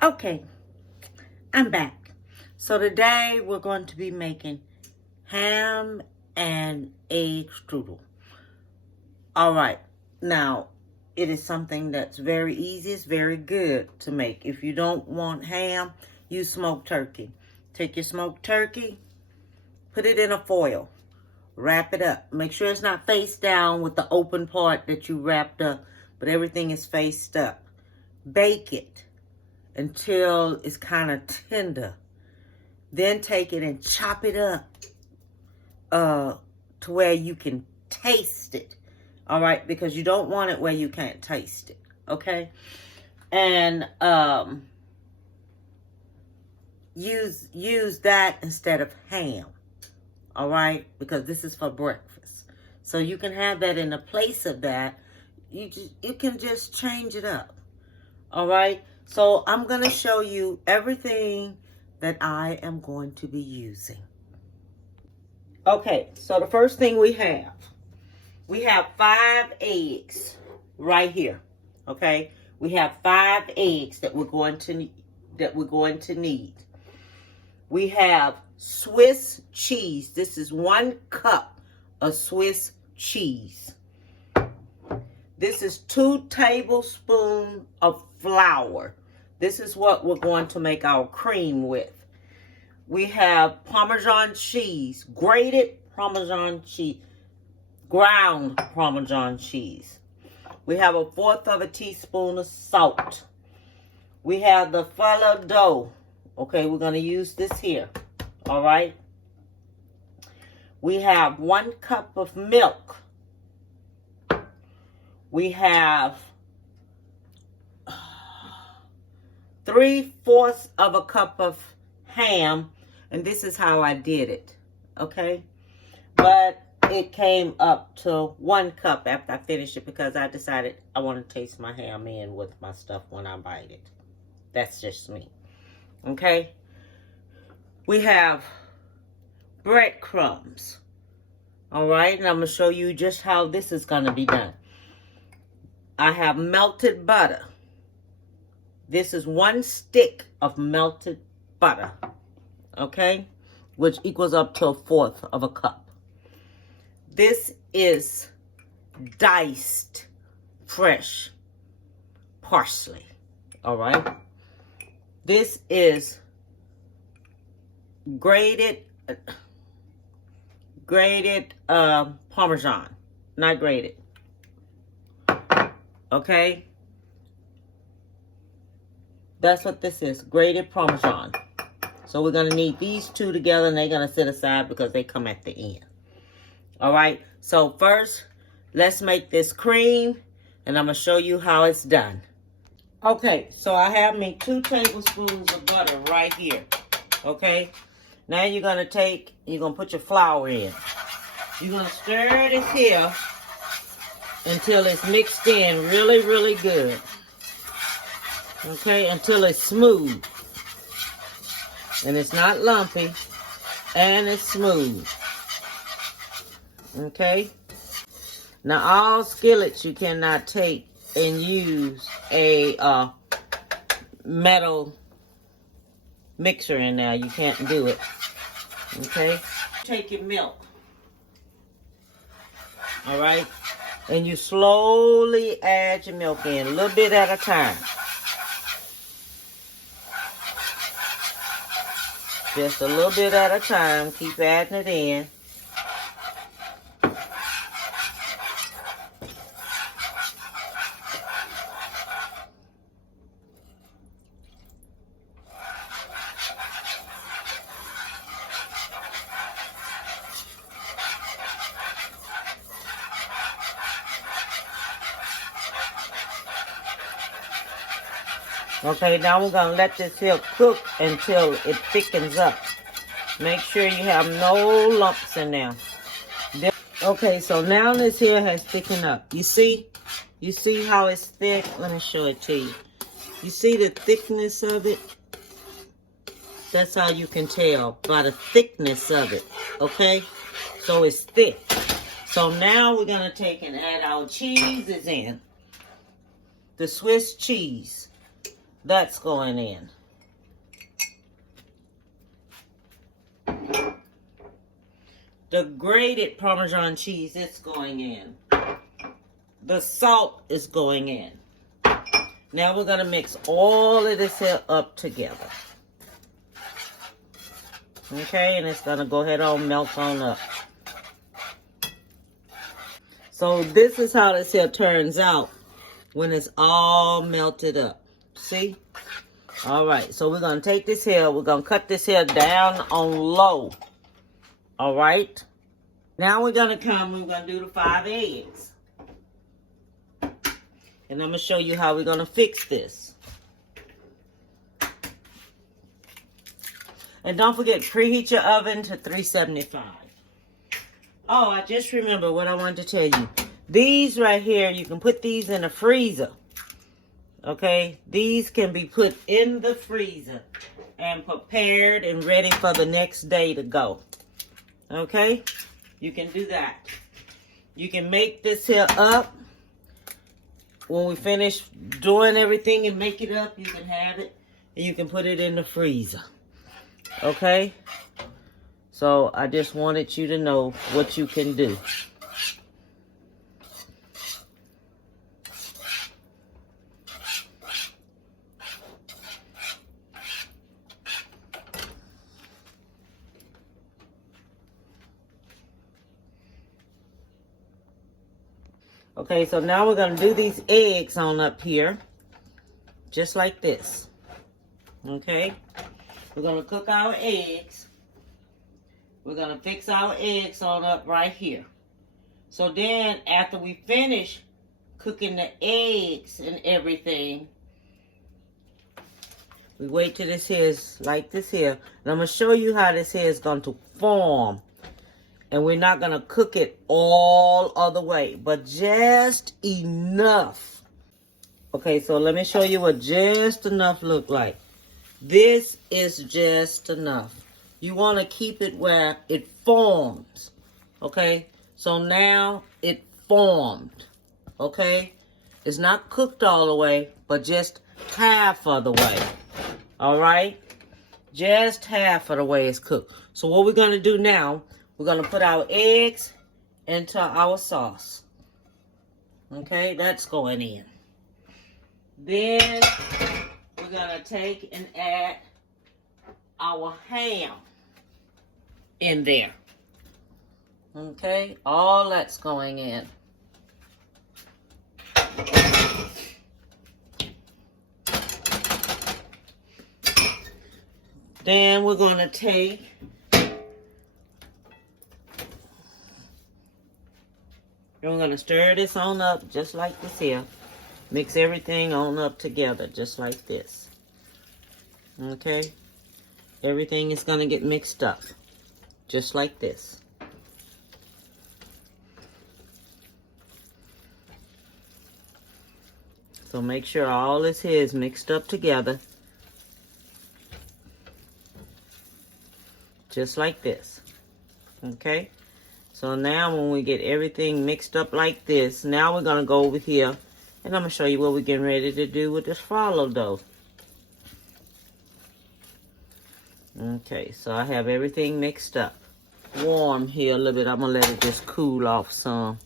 Okay, I'm back. So today we're going to be making ham and egg strudel. All right, now it is something that's very easy. It's very good to make. If you don't want ham, use smoked turkey. Take your smoked turkey, put it in a foil, wrap it up. Make sure it's not face down with the open part that you wrapped up, but everything is faced up. Bake it until it's kind of tender. Then take it and chop it up to where you can taste it. All right, because you don't want it where you can't taste it. Okay, and use that instead of ham. All right, because this is for breakfast, so you can have that in the place of that. You can just change it up. All right, so I'm going to show you everything that I am going to be using. Okay, so the first thing we have 5 eggs right here. Okay, we have 5 eggs that we're going to need. We have Swiss cheese. This is 1 cup of Swiss cheese. This is 2 tablespoons of flour. This is what we're going to make our cream with. We have Parmesan cheese, grated Parmesan cheese, ground Parmesan cheese. We have 1/4 teaspoon of salt. We have the phyllo dough. Okay, we're going to use this here. All right. We have 1 cup of milk. We have 3/4 of a cup of ham, and this is how I did it, okay? But it came up to 1 cup after I finished it because I decided I want to taste my ham in with my stuff when I bite it. That's just me, okay? We have breadcrumbs, all right? And I'm going to show you just how this is going to be done. I have melted butter. This is 1 stick of melted butter, okay? Which equals up to 1/4 of a cup. This is diced fresh parsley, all right? This is grated Parmesan, not grated. Okay, that's what this is, grated Parmesan. So we're going to need these 2 together, and they're going to sit aside because they come at the end. All right, so first, let's make this cream, and I'm going to show you how it's done. Okay, so I have me 2 tablespoons of butter right here. Okay, now you're going to put your flour in. You're going to stir this here until it's mixed in really, really good. Okay, until it's smooth. And it's not lumpy. And it's smooth. Okay. Now, all skillets you cannot take and use a metal mixer in there. You can't do it. Okay. Take your milk. All right. And you slowly add your milk in, a little bit at a time. Just a little bit at a time. Keep adding it in. Okay, now we're going to let this here cook until it thickens up. Make sure you have no lumps in there. Okay, so now this here has thickened up. You see? You see how it's thick? Let me show it to you. You see the thickness of it? That's how you can tell by the thickness of it. Okay? So it's thick. So now we're going to take and add our cheeses in. The Swiss cheese. that's going in. The grated Parmesan cheese is going in. The salt is going in. Now we're going to mix all of this here up together. Okay, and it's going to go ahead and melt on up. So this is how this here turns out when it's all melted up. See? All right, so we're going to take this here. We're going to cut this here down on low. All right. Now we're going to do the 5 eggs. And I'm going to show you how we're going to fix this. And don't forget, preheat your oven to 375. Oh, I just remember what I wanted to tell you. These right here, you can put these in the freezer. Okay? These can be put in the freezer and prepared and ready for the next day to go. Okay? You can do that. You can make this here up. When we finish doing everything and make it up, you can have it. And you can put it in the freezer. Okay? So, I just wanted you to know what you can do. Okay, so now we're going to do these eggs on up here. Just like this. Okay? We're going to cook our eggs. We're going to fix our eggs on up right here. So then, after we finish cooking the eggs and everything, we wait till this here is like this here. And I'm going to show you how this here is going to form. And we're not going to cook it all of the way, but just enough. Okay, so let me show you what just enough look like. This is just enough. You want to keep it where it forms. Okay, so now it formed. Okay, it's not cooked all the way, but just half of the way. All right, just half of the way it's cooked. So what we're going to do now, we're going to put our eggs into our sauce. Okay, that's going in. Then we're going to take and add our ham in there. Okay, all that's going in. Then we're going to take and we're going to stir this on up just like this here. Mix everything on up together just like this. Okay? Everything is going to get mixed up just like this. So make sure all this here is mixed up together. Just like this. Okay? So now when we get everything mixed up like this, now we're going to go over here and I'm going to show you what we're getting ready to do with this phyllo dough. Okay, so I have everything mixed up. Warm here a little bit. I'm going to let it just cool off some.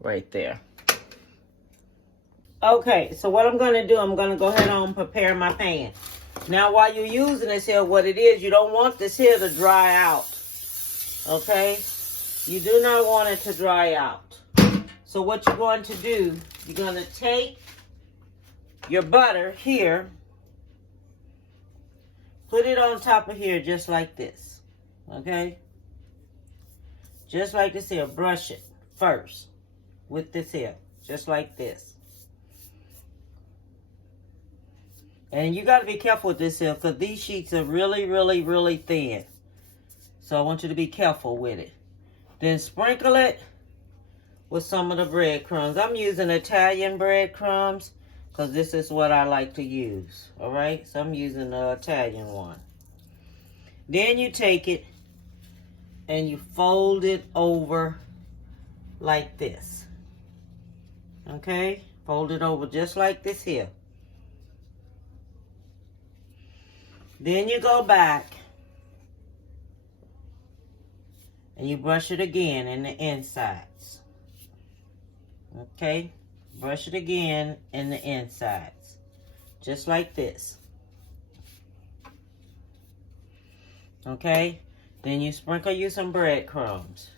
Right there. Okay, so what I'm going to do, I'm going to go ahead and prepare my pan. Now, while you're using this here, what it is, you don't want this here to dry out. Okay? You do not want it to dry out. So what you're going to do, you're going to take your butter here, put it on top of here just like this. Okay? Just like this here. Brush it first with this here. Just like this. And you got to be careful with this here because these sheets are really, really, really thin. So I want you to be careful with it. Then sprinkle it with some of the breadcrumbs. I'm using Italian breadcrumbs because this is what I like to use. All right? So I'm using the Italian one. Then you take it and you fold it over like this. Okay? Fold it over just like this here. Then you go back and you brush it again in the insides. Okay? Brush it again in the insides. Just like this. Okay? Then you sprinkle you some breadcrumbs.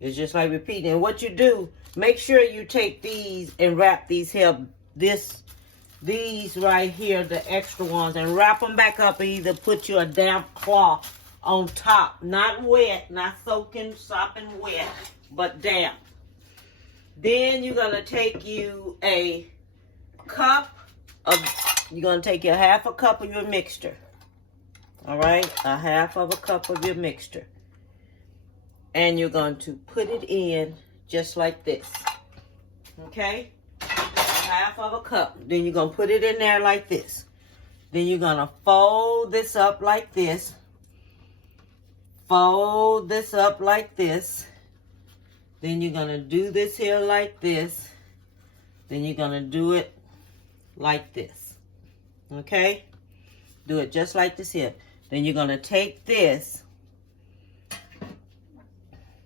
It's just like repeating. And what you do, make sure you take these and wrap these here, these right here, the extra ones, and wrap them back up and either put you a damp cloth on top. Not wet, not soaking, sopping wet, but damp. Then you're going to take you a cup of, you're going to take your half a cup of your mixture. All right? A half of a cup of your mixture. And you're going to put it in just like this. Okay? Half of a cup. Then you're going to put it in there like this. Then you're going to fold this up like this. Fold this up like this. Then you're going to do this here like this. Then you're going to do it like this. Okay? Do it just like this here. Then you're going to take this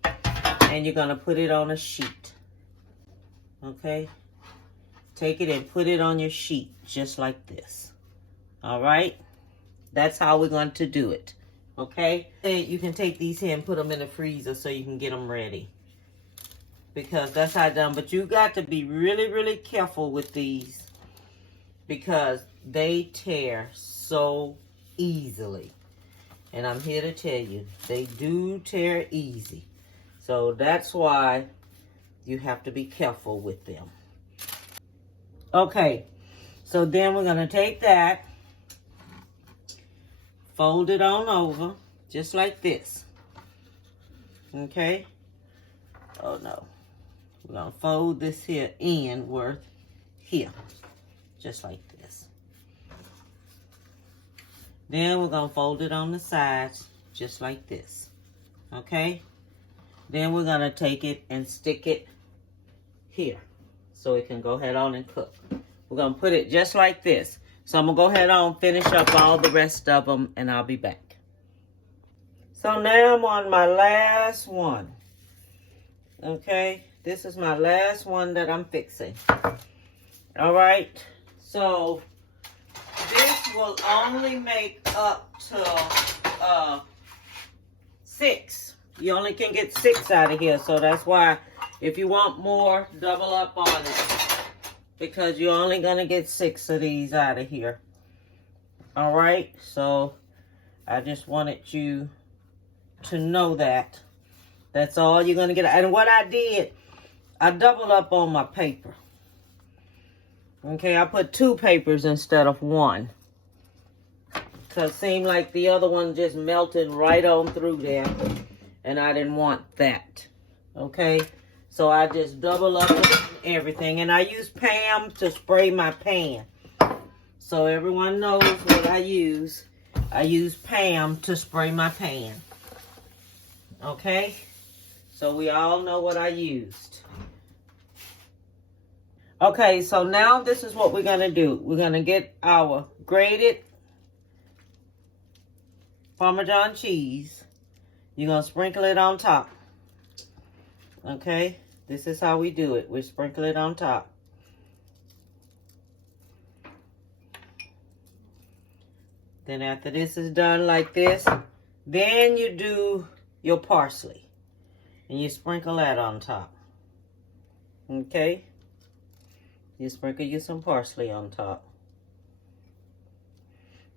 and you're going to put it on a sheet. Okay? Take it and put it on your sheet just like this. All right? That's how we're going to do it. Okay? And you can take these here and put them in the freezer so you can get them ready. Because that's how it's done. But you got to be really, really careful with these. Because they tear so easily. And I'm here to tell you, they do tear easy. So that's why you have to be careful with them. Okay, so then we're going to take that, fold it on over, just like this. Okay? Oh no. We're going to fold this here inward here, just like this. Then we're going to fold it on the sides, just like this. Okay? Then we're going to take it and stick it here so it can go ahead on and cook. We're going to put it just like this. So I'm going to go ahead on, finish up all the rest of them, and I'll be back. So now I'm on my last one. Okay? This is my last one that I'm fixing. All right? So this will only make up to 6. You only can get 6 out of here. So that's why if you want more, double up on it. Because you're only going to get 6 of these out of here. All right? So I just wanted you to know that. That's all you're going to get. And what I did, I doubled up on my paper. Okay, I put 2 papers instead of 1. Because it seemed like the other one just melted right on through there. And I didn't want that. Okay, so I just double up everything. And I use Pam to spray my pan. So everyone knows what I use. I use Pam to spray my pan. Okay, so we all know what I used. Okay, so now this is what we're going to do. We're going to get our grated Parmesan cheese. You're going to sprinkle it on top. Okay, this is how we do it. We sprinkle it on top. Then after this is done like this, then you do your parsley. And you sprinkle that on top. Okay? You sprinkle you some parsley on top.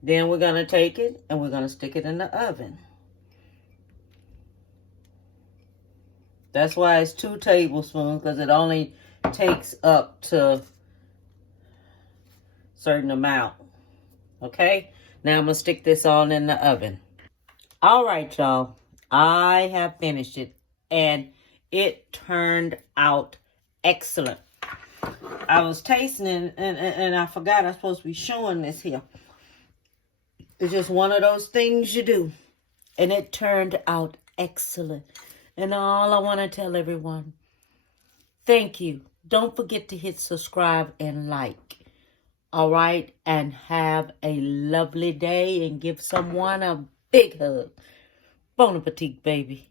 Then we're going to take it and we're going to stick it in the oven. That's why it's 2 tablespoons, because it only takes up to a certain amount. Okay? Now I'm going to stick this on in the oven. All right, y'all. I have finished it. And it turned out excellent. I was tasting it, and I forgot I'm supposed to be showing this here. It's just one of those things you do. And it turned out excellent. And all I want to tell everyone, Thank you. Don't forget to hit subscribe and like. All right? And have a lovely day and give someone a big hug. Bon appetit, baby.